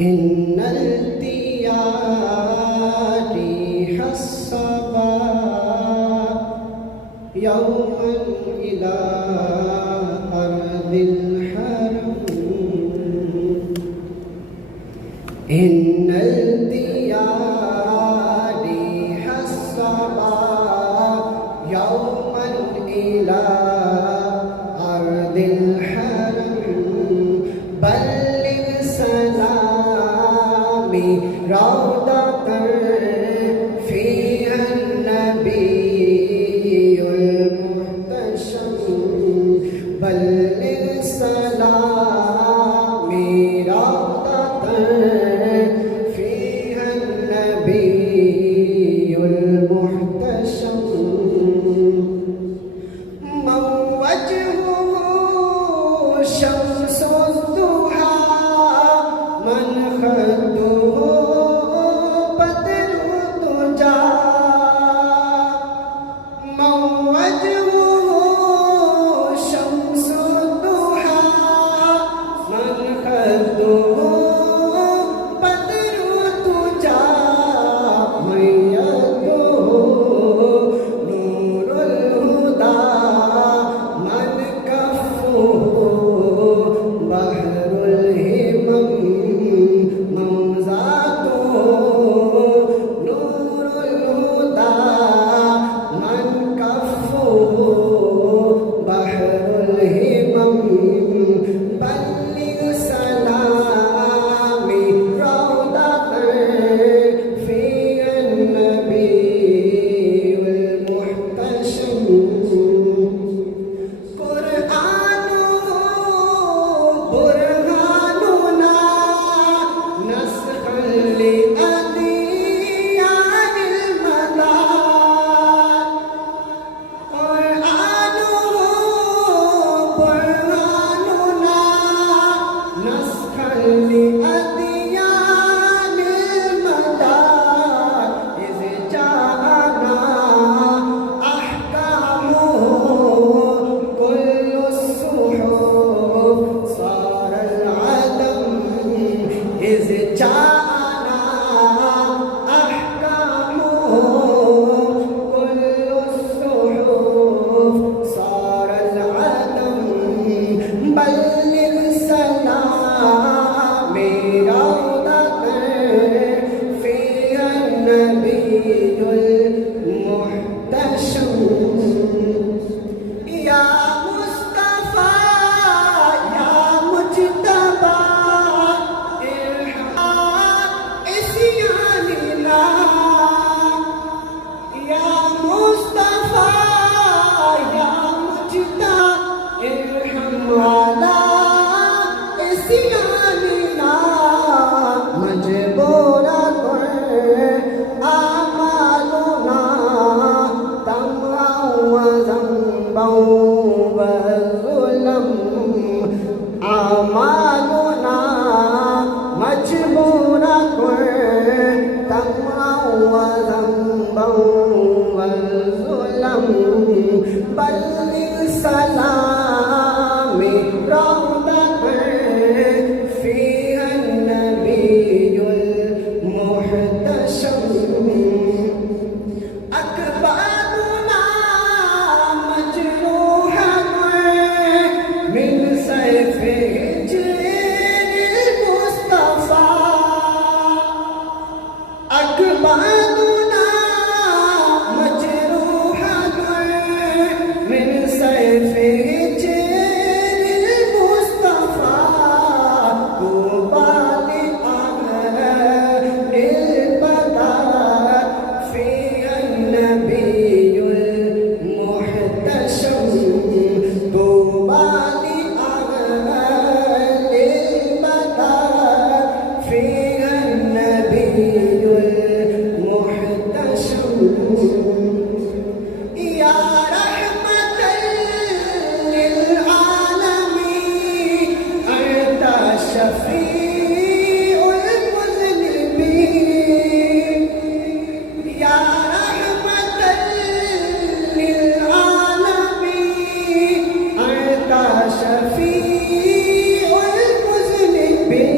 إن التيار الصبا يوما إلى أرض الحرم. إن التيار الصبا يوما إلى أرض الحرم. بلغ سلامي روضة فيها النبي المحتشم. بلغ سلامي روضة فيها النبي المحتشم. من وجهه شمس الضحى من خده بدر الدجى. من وجهه شمس الضحى من خده بدر الدجى. من يده نور الهدى من كفه بحر الهمم. من ذاته نور الهدى من كفه بحر الهمم. بلغ سلامي روضة فيها النبي المحتشم. قرآنه برهاننا نسخا لأديان المدار. قرآنه برهاننا نسخا لأديان المدار. إذ جاءنا أحكامه كل الصحف صار العدم. إذ جاءنا أحكامه كل الصحف صار العدم. بلغ سلامي روضة فيها النبي المحتشم. يا مصطفى يا مجتبى ارحم إسياننا. يا مصطفى يا مجتبى ارحم على إسياننا. مجبورة آمالنا طمعا وذنبا وظلم. أعمالنا مجبورة طمعا وذنبا وظلم. بلغ سلامي روضة فيها النبي المحتشم. أكبادنا مجروحة من سيف هجر المصطفى. أكبادنا مجروحة من سيف هجر المصطفى. طوبى لأهل البدر فيها النبي المحتشم. طوبى لأهل البدر فيها النبي المحتشم. يا رحمة للعالمين أنت شفيع المذنبين. يا رحمة للعالمين أنت شفيع المذنبين.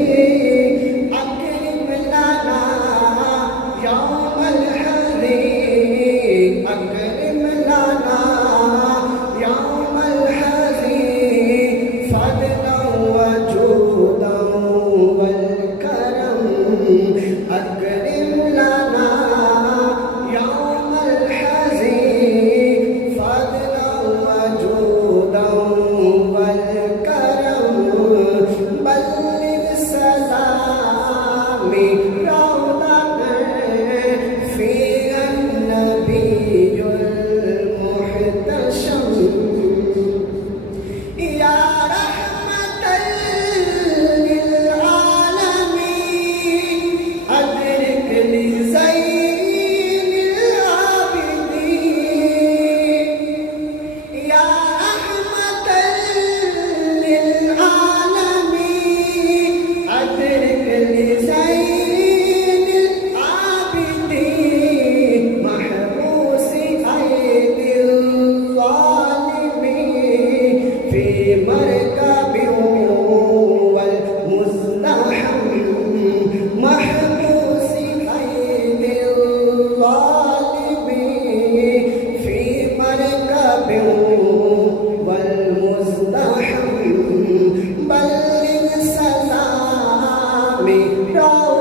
আমি